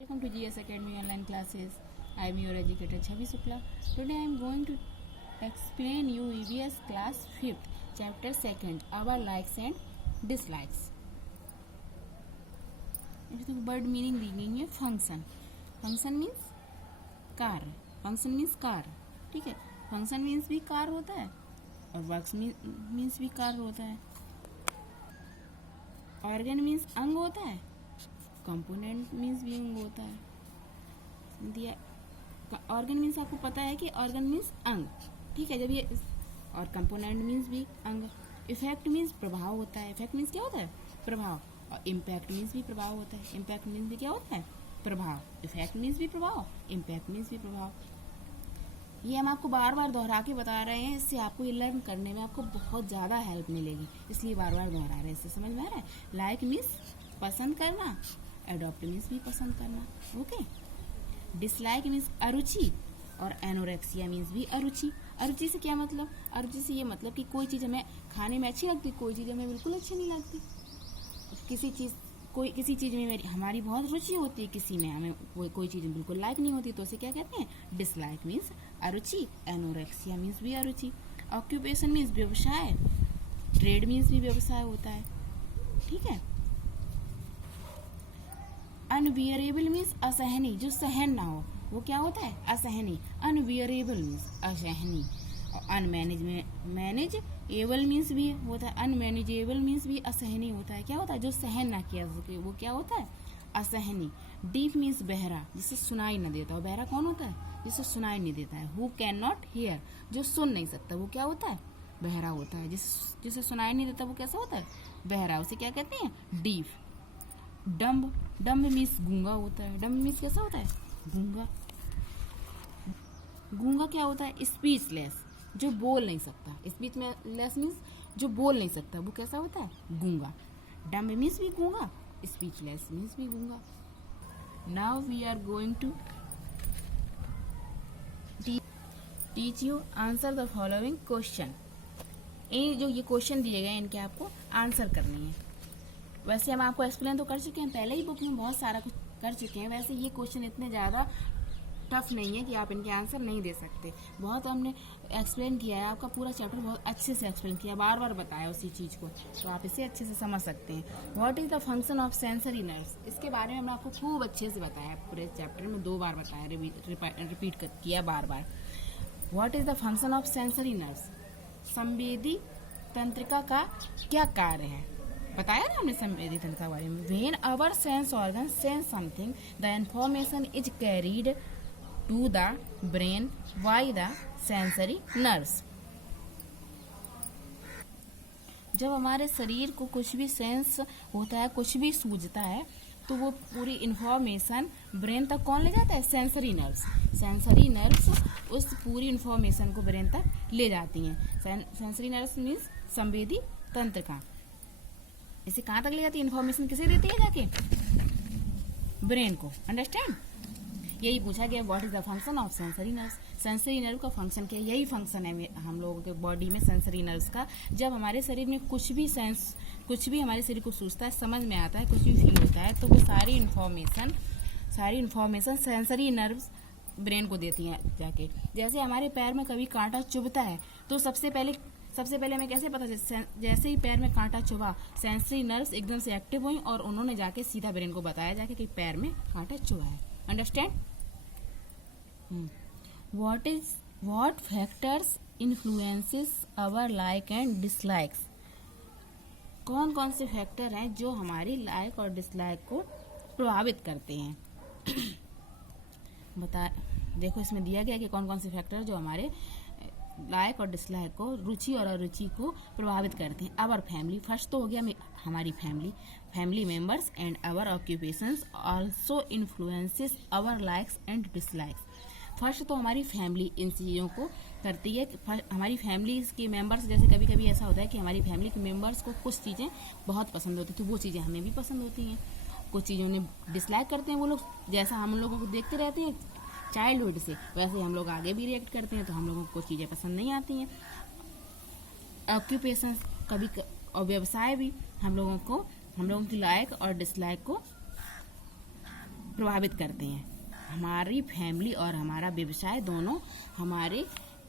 Welcome to GS Academy online classes. I am your educator Chhavi Shukla. Today I am going to explain you EVS class 5th chapter 2nd our likes and dislikes. इसमें word meaning दी गई है function. Function means car. Function means car. ठीक है. Function means भी car होता है और works means भी कार होता है. ऑर्गन मीन्स अंग होता है. कंपोनेंट मीन्स भी अंग होता है. दिया ऑर्गन मीन्स आपको पता है कि ऑर्गन मीन्स अंग. ठीक है. जब ये और कंपोनेंट मीन्स भी अंग. इफेक्ट मीन्स प्रभाव होता है. इफेक्ट मीन्स क्या होता है? प्रभाव. और इम्पैक्ट मीन्स भी प्रभाव होता है. इम्पैक्ट मीन्स भी क्या होता है? प्रभाव. इफेक्ट मीन्स भी प्रभाव. इम्पैक्ट मीन्स भी प्रभाव. ये हम आपको बार बार दोहरा के बता रहे हैं. इससे आपको ये लर्न करने में आपको बहुत ज़्यादा हेल्प मिलेगी, इसलिए बार बार दोहरा रहे हैं. इससे समझ में आ रहा है? लाइक मीन्स पसंद करना. एडॉप्ट मीन्स भी पसंद करना. ओके. डिसलाइक मीन्स अरुचि और एनोरेक्सिया मीन्स भी अरुचि. अरुचि से क्या मतलब? अरुचि से ये मतलब कि कोई चीज़ हमें खाने में अच्छी लगती, कोई चीज़ हमें बिल्कुल अच्छी नहीं लगती. किसी चीज़ में हमारी बहुत रुचि होती है, किसी में हमें कोई चीज़ बिल्कुल लाइक नहीं होती, तो उसे क्या कहते हैं? डिसलाइक मीन्स अरुचि. एनोरेक्सिया मीन्स भी अरुचि. ऑक्यूपेशन मीन्स व्यवसाय. ट्रेड मीन्स भी व्यवसाय होता है. ठीक है. अनबियरेबल मीन्स असहनीय, जो सहन ना हो, वो क्या होता है? असहनीय. अनबियरेबल मीन्स असहनीय. और अनमैनेजेबल मीन्स भी होता है. अनमैनेजेबल मीन्स भी असहनीय होता है. क्या होता है? जो सहन ना किया सके वो क्या होता है? असहनीय. डीफ मीन्स बहरा, जिसे सुनाई न देता हो. बहरा कौन होता है? जिसे सुनाई नहीं देता है. हु कैन नॉट हियर, जो सुन नहीं सकता, वो क्या होता है? बहरा होता है. जिसे सुनाई नहीं देता वो कैसा होता है? बहरा. उसे क्या कहते हैं? डीफ. डम्ब. डम्ब मीन्स गूंगा होता है. डम्ब मीन्स कैसा होता है? गूंगा. गूंगा क्या होता है? स्पीचलेस, जो बोल नहीं सकता. स्पीच में लेस मीन्स जो बोल नहीं सकता, वो कैसा होता है? गूंगा. डम्ब मीन्स भी गूंगा. स्पीचलेस मीन्स भी गूंगा. Now we are going to teach you answer the following question. ये क्वेश्चन दिए गए, इनके आपको आंसर करनी है. वैसे हम आपको एक्सप्लेन तो कर चुके हैं, पहले ही बुक में बहुत सारा कुछ कर चुके हैं. वैसे ये क्वेश्चन इतने ज़्यादा टफ नहीं है कि आप इनके आंसर नहीं दे सकते. बहुत हमने एक्सप्लेन किया है, आपका पूरा चैप्टर बहुत अच्छे से एक्सप्लेन किया, बार बार बताया उसी चीज़ को, तो आप इसे अच्छे से समझ सकते हैं. What is the function of sensory nerves, इसके बारे में हमने आपको खूब अच्छे से बताया. पूरे चैप्टर में 2 बार बताया, रिपीट किया बार बार. What is the function of sensory nerves, संवेदी तंत्रिका का क्या कार्य है? बताया ना हमने संवेदी तंत्र के बारे में. When our sense organ sense something the information is carried to the brain by the sensory nerves. जब हमारे शरीर को कुछ भी सेंस होता है, कुछ भी सूझता है, तो वो पूरी इंफॉर्मेशन ब्रेन तक कौन ले जाता है? Sensory nerves. सेंसरी नर्व्स उस पूरी इंफॉर्मेशन को ब्रेन तक ले जाती हैं. सेंसरी नर्व्स मीन्स संवेदी तंत्र का. इसे कहाँ तक ले जाती है? इन्फॉर्मेशन किसे देती है? जाके ब्रेन को. अंडरस्टैंड? यही पूछा गया. What is the function of sensory nerves. Sensory nerve का फंक्शन क्या है? यही फंक्शन है हम लोगों के बॉडी में सेंसरी नर्व्स का. जब हमारे शरीर में कुछ भी हमारे शरीर को सूझता है, समझ में आता है, कुछ भी फील होता है, तो वो सारी इन्फॉर्मेशन सेंसरी नर्व्स ब्रेन को देती हैं जाके. जैसे हमारे पैर में कभी कांटा चुभता है, तो सबसे पहले हमें कैसे पता चले? जैसे ही पैर में कांटा चुभा, सेंसरी नर्व्स एकदम से एक्टिव हुई और उन्होंने जाके सीधा ब्रेन को बताया जाके कि पैर में कांटा चुभा है. Understand? What factors influences our like and dislikes. कौन कौन से फैक्टर हैं जो हमारी लाइक और डिसलाइक को प्रभावित करते हैं? देखो इसमें दिया गया कि कौन कौन से फैक्टर जो हमारे लाइक और डिसलाइक को, रुचि और अरुचि को प्रभावित करते हैं. आवर फैमिली, फर्स्ट तो हो गया हमारी family members. And our occupations also influences our likes and dislikes. First तो हमारी फैमिली इन चीज़ों को करती है. हमारी फैमिली के मेंबर्स, जैसे कभी कभी ऐसा होता है कि हमारी फैमिली के मेंबर्स को कुछ चीज़ें बहुत पसंद होती हैं, तो वो चीज़ें हमें भी पसंद होती हैं. कुछ चीज़ें उन्हें डिसलाइक करते हैं वो लोग. जैसा हम लोगों को देखते रहते हैं चाइल्डहुड से, वैसे हम लोग आगे भी रिएक्ट करते हैं, तो हम लोगों को चीज़ें पसंद नहीं आती हैं. ऑक्यूपेशन और व्यवसाय भी हम लोगों की लाइक और डिसलाइक को प्रभावित करते हैं। हमारी फैमिली और हमारा व्यवसाय दोनों हमारे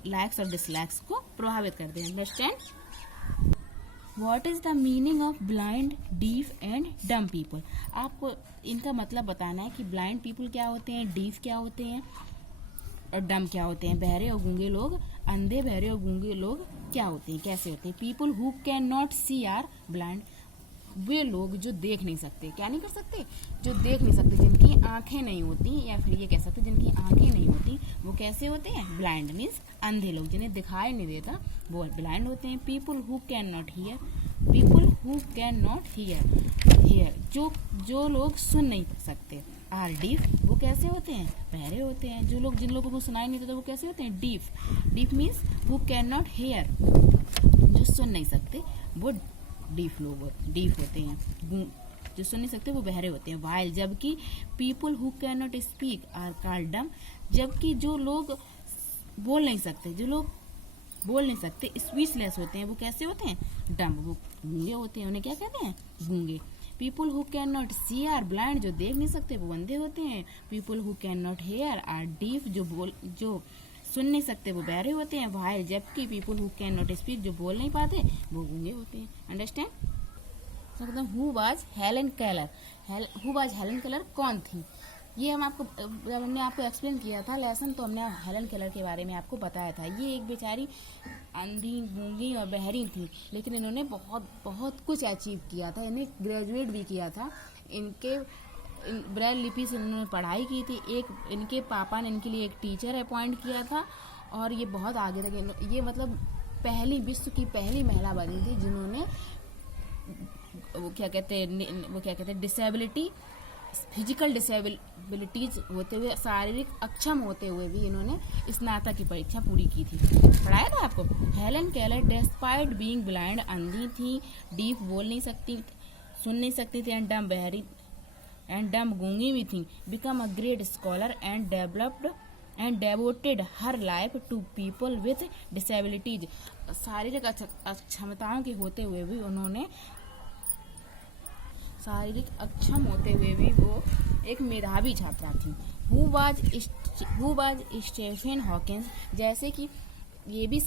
लाइक्स और डिसलाइक्स को प्रभावित करते हैं। Understand? What is the meaning of blind, deaf and dumb people? आपको इनका मतलब बताना है कि ब्लाइंड पीपल क्या होते हैं, डीफ क्या होते हैं और डम क्या होते हैं। बहरे और गूंगे लोग, अंधे बहरे और गूंगे लोग क्या होते हैं, कैसे होते हैं। People who can not see are blind, वे लोग जो देख नहीं सकते, क्या नहीं कर सकते, जो देख नहीं सकते, जिनकी आंखें नहीं होती, या फिर ये कह सकते जिनकी आंखें नहीं होती, वो कैसे होते हैं, ब्लाइंड मीन्स अंधे लोग, जिन्हें दिखाई नहीं देता वो ब्लाइंड होते हैं। People who can not here, people who can not here, जो लोग सुन नहीं सकते, आर डीफ, वो कैसे होते हैं, बहरे होते हैं। जिन लोगों को सुनाई नहीं देता वो कैसे होते हैं, deaf, deaf means who can not here, जो सुन नहीं सकते वो डीफ होते हैं। जो सुन नहीं सकते वो बहरे होते हैं। वाइल, जबकि people who can not speak are called dumb, जबकि जो लोग बोल नहीं सकते स्पीचलेस होते हैं, वो कैसे होते हैं, डम, वो गूंगे होते हैं, उन्हें क्या कहते हैं, गूंगे। People who can not see are blind, जो देख नहीं सकते वो अंधे होते हैं। People who can not hear are deaf, जो सुन नहीं सकते वो बहरे होते हैं। वाइल, जबकि people who can not speak, जो बोल नहीं पाते वो गूंगे होते हैं। Understand? Who was Helen Keller कौन थी? ये हम आपको, जब हमने आपको एक्सप्लेन किया था लेसन, तो हमने हेलन केलर के बारे में आपको बताया था। ये एक बेचारी अंधी, गूंगी और बहरी थी, लेकिन इन्होंने बहुत कुछ अचीव किया था। इन्हें ग्रेजुएट भी किया था। ब्रेल लिपि से इन्होंने पढ़ाई की थी। इनके पापा ने इनके लिए एक टीचर अपॉइंट किया था, और ये बहुत आगे तक, ये मतलब विश्व की पहली महिला बनी थी जिन्होंने वो क्या कहते हैं डिसेबिलिटी, फिजिकल डिसेबिलिटीज होते हुए, शारीरिक अक्षम होते हुए भी इन्होंने स्नातक की परीक्षा पूरी की थी। पढ़ाया था आपको। Helen Keller despite being blind, अंधी थी, डीफ बोल नहीं सकती, सुन नहीं सकती थी, एंड डम गूंगी भी थी, become a great scholar and devoted her life to people with disabilities. शारीरिक अक्षमताओं के होते हुए भी उन्होंने, शारीरिक अक्षम होते हुए भी वो एक मेधावी छात्रा थी। हु वाज स्टीफन हॉकिंस, जैसे कि ये भी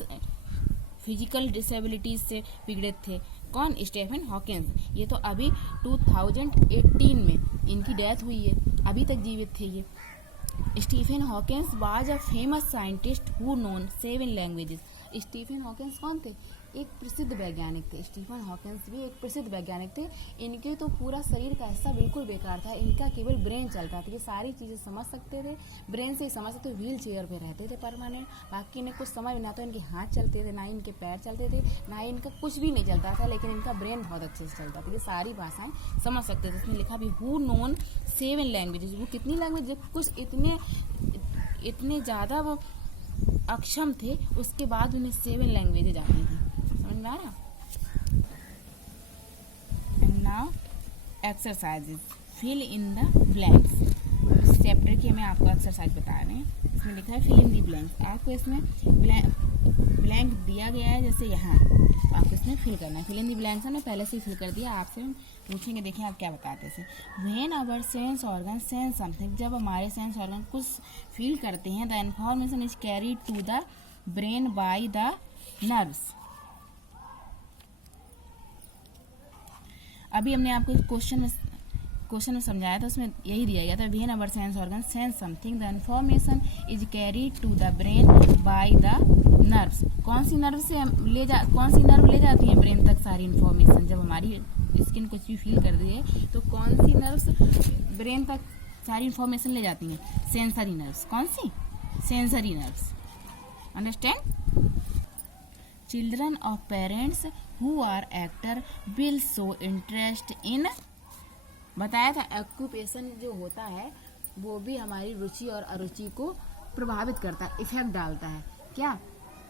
फिजिकल डिसेबिलिटीज से पीड़ित थे। कौन? Stephen Hawkins. ये तो अभी 2018 में इनकी डेथ हुई है, अभी तक जीवित थे ये। Stephen Hawkins was a famous scientist who known 7 languages. Stephen Hawkins कौन थे? एक प्रसिद्ध वैज्ञानिक थे। स्टीफन हॉकिंस भी एक प्रसिद्ध वैज्ञानिक थे। इनके तो पूरा शरीर का हिस्सा बिल्कुल बेकार था, इनका केवल ब्रेन चलता था। ये सारी चीज़ें समझ सकते थे, ब्रेन से ही समझ सकते थे। व्हील चेयर पे रहते थे परमानेंट, बाकी इन्हें कुछ समझ ना तो इनके हाथ चलते थे, ना ही इनके पैर चलते थे, ना ही इनका कुछ भी नहीं चलता था, लेकिन इनका ब्रेन बहुत अच्छे से चलता था। ये सारी भाषाएं समझ सकते थे। इसमें लिखा भी हु नोन 7 लैंग्वेजेस। वो कितनी लैंग्वेज, कुछ इतने ज़्यादा वो अक्षम थे, उसके बाद उन्हें 7 लैंग्वेजेज आती थी। समझ में आ रहा? And now exercises, fill in the blanks. इस चैप्टर की हमें आपको एक्सरसाइज बता रहे हैं। इसमें लिखा है फिल इन द ब्लैंक्स। आपको इसमें ब्लैंक दिया गया है, जैसे यहाँ आपको इसमें फिल करना है। फिल इन द ब्लैंक्स हमने पहले से ही फिल कर दिया। आपसे पूछेंगे, देखिए आप क्या बताते थे। When our sense organ sense something, जब हमारे सेंस ऑर्गन कुछ फील करते हैं, the information is carried to the brain by the nerves. अभी हमने आपको क्वेश्चन में समझाया था, उसमें यही दिया गया था। When our sense organ sense something, the information is carried to the brain by the nerves. कौन सी नर्व ले जाती है ब्रेन तक सारी इंफॉर्मेशन? जब हमारी स्किन कुछ भी फील कर रही है तो कौन सी नर्व्स ब्रेन तक सारी इंफॉर्मेशन ले जाती हैं? Sensory nerves. कौन सी? Sensory nerves. Understand? Children of parents who are actor will show interest in, बताया था ऑक्यूपेशन जो होता है वो भी हमारी रुचि और अरुचि को प्रभावित करता है, इफेक्ट डालता है। क्या?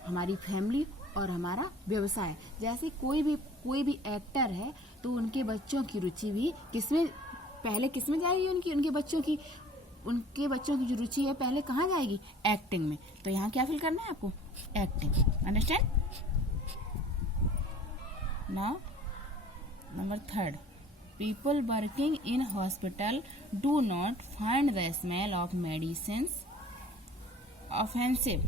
हमारी फैमिली और हमारा व्यवसाय। जैसे कोई भी एक्टर है तो उनके बच्चों की रुचि भी किसमें जाएगी? उनके बच्चों की जो रुचि है पहले कहाँ जाएगी? एक्टिंग में। तो यहाँ क्या फिल करना है आपको? Acting. Understand? Now number 3, People working in hospital do not find the smell of medicines offensive.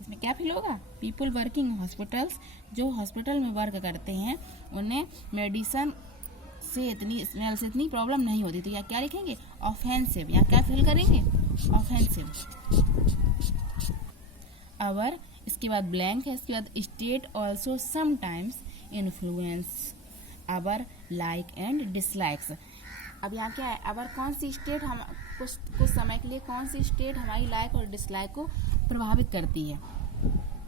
इसमें क्या फील होगा? People working in hospitals, जो हॉस्पिटल में वर्क करते हैं उन्हें मेडिसिन से इतनी स्मेल से इतनी प्रॉब्लम नहीं होती। तो यहाँ क्या लिखेंगे? ऑफेंसिव। यहाँ क्या फील करेंगे? ऑफेंसिव। अवर, इसके बाद ब्लैंक है, इसके बाद state also sometimes influence our like and dislikes. अब यहाँ क्या है? अवर कौन सी स्टेट हम कुछ समय के लिए कौन सी स्टेट हमारी लाइक और डिसलाइक को प्रभावित करती है?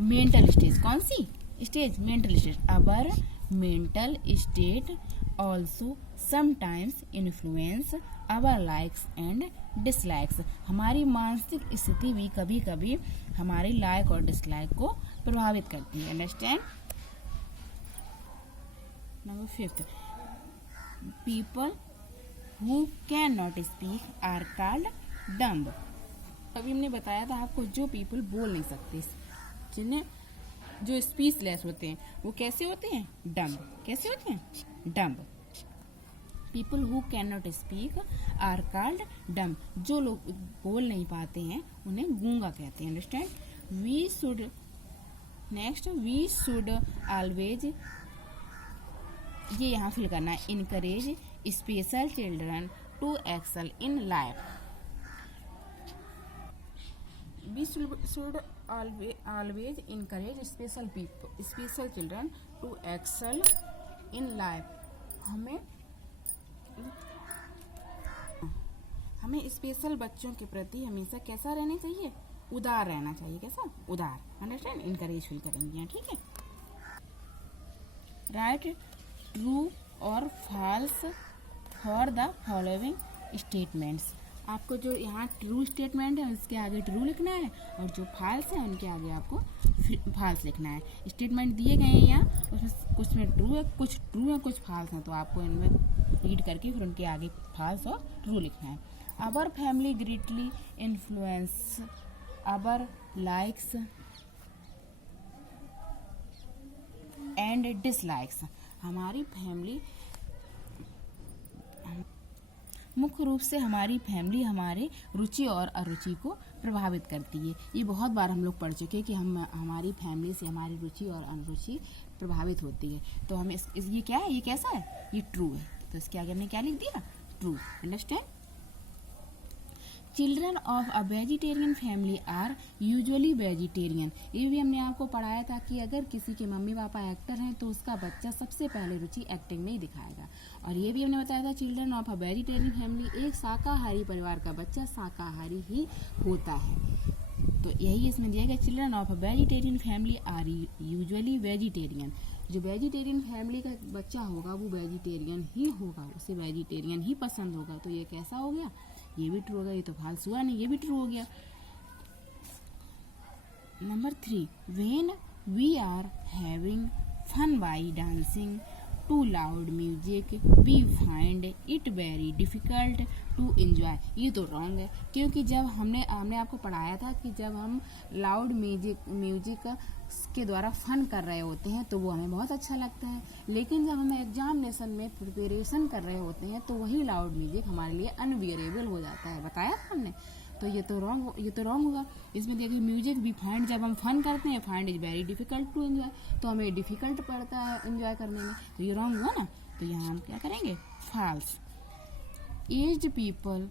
Mental stage. कौन सी stage? Mental stage. Our mental state also sometimes influence our likes and dislikes. हमारी मानसिक स्थिति भी कभी कभी हमारी लाइक और डिसलाइक को प्रभावित करती है। Understand? Number 5, people who can not speak are called dumb. अभी हमने बताया था आपको, जो पीपल बोल नहीं सकते, जिन्हें जो स्पीचलेस होते हैं, वो कैसे होते हैं? डम्ब। कैसे होते हैं? Dumb. People who can not speak are called dumb. जो लोग बोल नहीं पाते हैं उन्हें गूंगा कहते हैं। Understand? We should, next, we should always, ये यहाँ फिल करना है, encourage special children to excel in life. We should always encourage special children to excel in life. हमें स्पेशल बच्चों के प्रति हमेशा कैसा रहना चाहिए? उदार रहना चाहिए। कैसा? उदार। अंडरस्टैंड? इनकरेज फिल करेंगे, ठीक है। Write true or false for the following statements. आपको जो यहाँ ट्रू स्टेटमेंट है उसके आगे ट्रू लिखना है, और जो फॉल्स है उनके आगे आपको फॉल्स लिखना है। स्टेटमेंट दिए गए हैं यहाँ, उसमें कुछ में ट्रू है, कुछ ट्रू है, कुछ फॉल्स है, तो आपको इनमें रीड करके फिर उनके आगे फॉल्स और ट्रू लिखना है। Our family greatly influence our likes and dislikes. हमारी फैमिली, मुख्य रूप से हमारी फैमिली हमारे रुचि और अरुचि को प्रभावित करती है। ये बहुत बार हम लोग पढ़ चुके हैं कि हमारी फैमिली से हमारी रुचि और अरुचि प्रभावित होती है। तो हमें ये क्या है? ये कैसा है? ये ट्रू है। तो इसके आगे हमने क्या लिख दिया? True. Understand? Children of a vegetarian family are usually vegetarian. ये भी हमने आपको पढ़ाया था कि अगर किसी के मम्मी पापा एक्टर हैं तो उसका बच्चा सबसे पहले रुचि एक्टिंग में ही दिखाएगा। और ये भी हमने बताया था children of a vegetarian family, एक शाकाहारी परिवार का बच्चा शाकाहारी ही होता है। तो यही इसमें दिया गया, children of a vegetarian family are usually vegetarian. जो वेजिटेरियन फैमिली का बच्चा होगा वो वेजिटेरियन ही होगा, उसे वेजिटेरियन ही पसंद होगा। तो ये कैसा हो गया? ये भी ट्रू हो गया। ये तो फॉल्स हुआ नहीं, ये भी ट्रू हो गया। Number 3, when we are having fun by dancing to loud music we find it very difficult to enjoy. ये तो रॉन्ग है, क्योंकि जब हमने आपको पढ़ाया था कि जब हम लाउड म्यूजिक के द्वारा फन कर रहे होते हैं तो वो हमें बहुत अच्छा लगता है, लेकिन जब हम एग्जामिनेशन में प्रिपरेशन कर रहे होते हैं तो वही लाउड म्यूजिक हमारे लिए अनबियरेबल हो जाता है। बताया था हमने। तो ये तो रॉन्ग होगा। इसमें देखिए म्यूजिक भी फाइंड, जब हम फन करते हैं, find is very difficult to enjoy, तो हमें डिफिकल्ट पड़ता है एंजॉय करने में। तो ये रॉन्ग हुआ ना। तो यहाँ हम क्या करेंगे? False. Aged people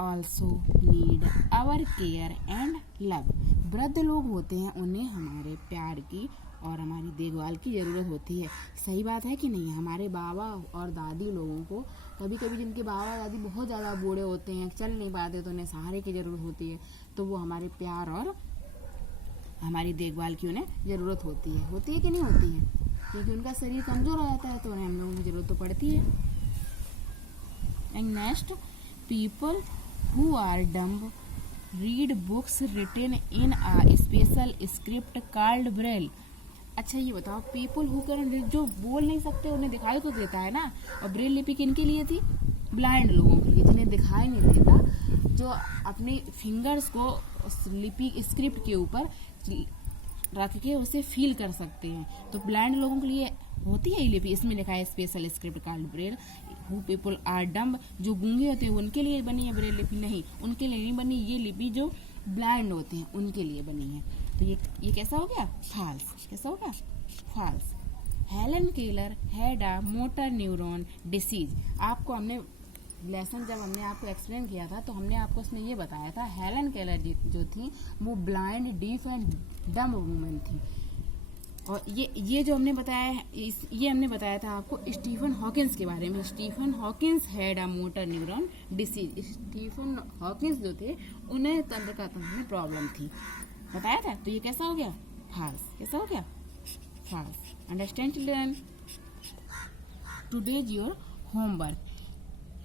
also need our care and love. वृद्ध लोग होते हैं, उन्हें हमारे प्यार की और हमारी देखभाल की ज़रूरत होती है। सही बात है कि नहीं? हमारे बाबा और दादी लोगों को कभी कभी, जिनके बाबा दादी बहुत ज़्यादा बूढ़े होते हैं, चल नहीं पाते, तो उन्हें सहारे की ज़रूरत होती है। तो वो हमारे प्यार और हमारी देखभाल की उन्हें ज़रूरत होती है कि नहीं होती है? क्योंकि उनका शरीर कमज़ोर हो जाता है, तो उन्हें हम लोगों की ज़रूरत तो पड़ती है। And next, people who are dumb read books written in a special script called Braille. अच्छा ये बताओ, पीपल हु कैन, जो बोल नहीं सकते उन्हें दिखाई तो देता है ना। और ब्रेल लिपि किनके लिए थी? ब्लाइंड लोगों के लिए, जिन्हें दिखाई नहीं देता, जो अपने फिंगर्स को लिपि स्क्रिप्ट के ऊपर रख के उसे फील कर सकते हैं। तो ब्लाइंड लोगों के लिए होती है ये लिपि, इसमें लिखा है special script called Braille. Who people are dumb, जो गूंगे होते हैं उनके लिए बनी है ब्रेल लिपि, नहीं उनके लिए नहीं बनी ये लिपि, जो ब्लाइंड होते हैं उनके लिए बनी है। तो ये कैसा हो गया? फॉल्स। कैसा हो गया? False. Helen Keller had a motor neuron disease. आपको हमने लेसन जब हमने आपको एक्सप्लेन किया था तो हमने आपको उसमें ये बताया था हेलन केलर जो थी वो blind deaf and dumb women थी। और ये जो हमने बताया है ये हमने बताया था आपको स्टीफन हॉकिंस के बारे में। Stephen Hawkins had a motor neuron disease. Stephen Hawkins जो थे उन्हें तंत्रिका तंत्र में प्रॉब्लम थी, बताया था। तो ये कैसा हो गया? फॉल्स। कैसा हो गया? False. Understand children? Today's your homework.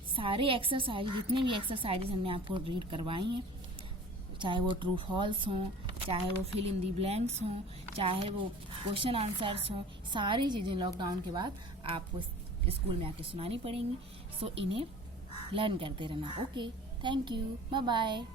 सारे एक्सरसाइज, जितने भी एक्सरसाइजेस हमने आपको रीड करवाई हैं, चाहे वो ट्रू फॉल्स हों, चाहे वो फिल इन दी ब्लैंक्स हों, चाहे वो क्वेश्चन आंसर्स हों, सारी चीज़ें लॉकडाउन के बाद आपको स्कूल में आके सुनानी पड़ेंगी। सो इन्हें लर्न करते रहना। Okay, thank you, bye bye.